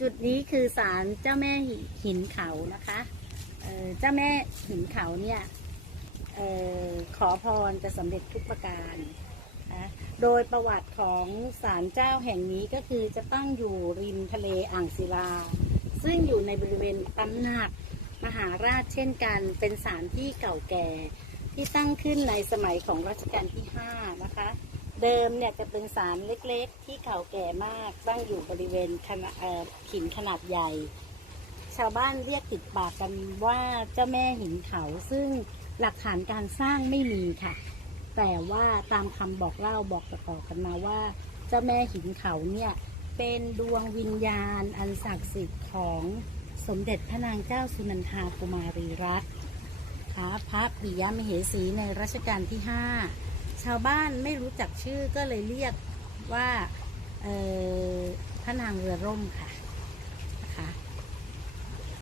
จุดนี้คือศาลเจ้าแม่หินเขานะคะเจ้าแม่หินเขาเนี่ยออขอพรจะสำเร็จทุกประการนะโดยประวัติของศาลเจ้าแห่งนี้ก็คือจะตั้งอยู่ริมทะเลอ่างศิลา ซึ่งอยู่ในบริเวณตำหนักมหาราชเช่นกัน เป็นศาลที่เก่าแก่ที่ตั้งขึ้นในสมัยของรัชกาลที่ 5 นะคะ เดิมเนี่ยจะเป็นศาลเล็กๆ ที่เก่าแก่มากตั้งอยู่บริเวณขนาดหินขนาดใหญ่ ชาวบ้านเรียกติดปากกันว่าเจ้าแม่หินเขาซึ่งหลักฐานการสร้างไม่มีค่ะ แต่ว่าตามคำบอกเล่าบอกต่อกันมาว่า เจ้าแม่หินเขาเนี่ยเป็นดวงวิญญาณอันศักดิ์สิทธิ์ของสมเด็จพระนางเจ้าสุนันทากุมารีรัตน์พระปิยมเหสีในรัชกาลที่ 5 ชาวบ้านไม่รู้จักชื่อก็เลยเรียกว่าเอ่อพระนางเรือร่มค่ะ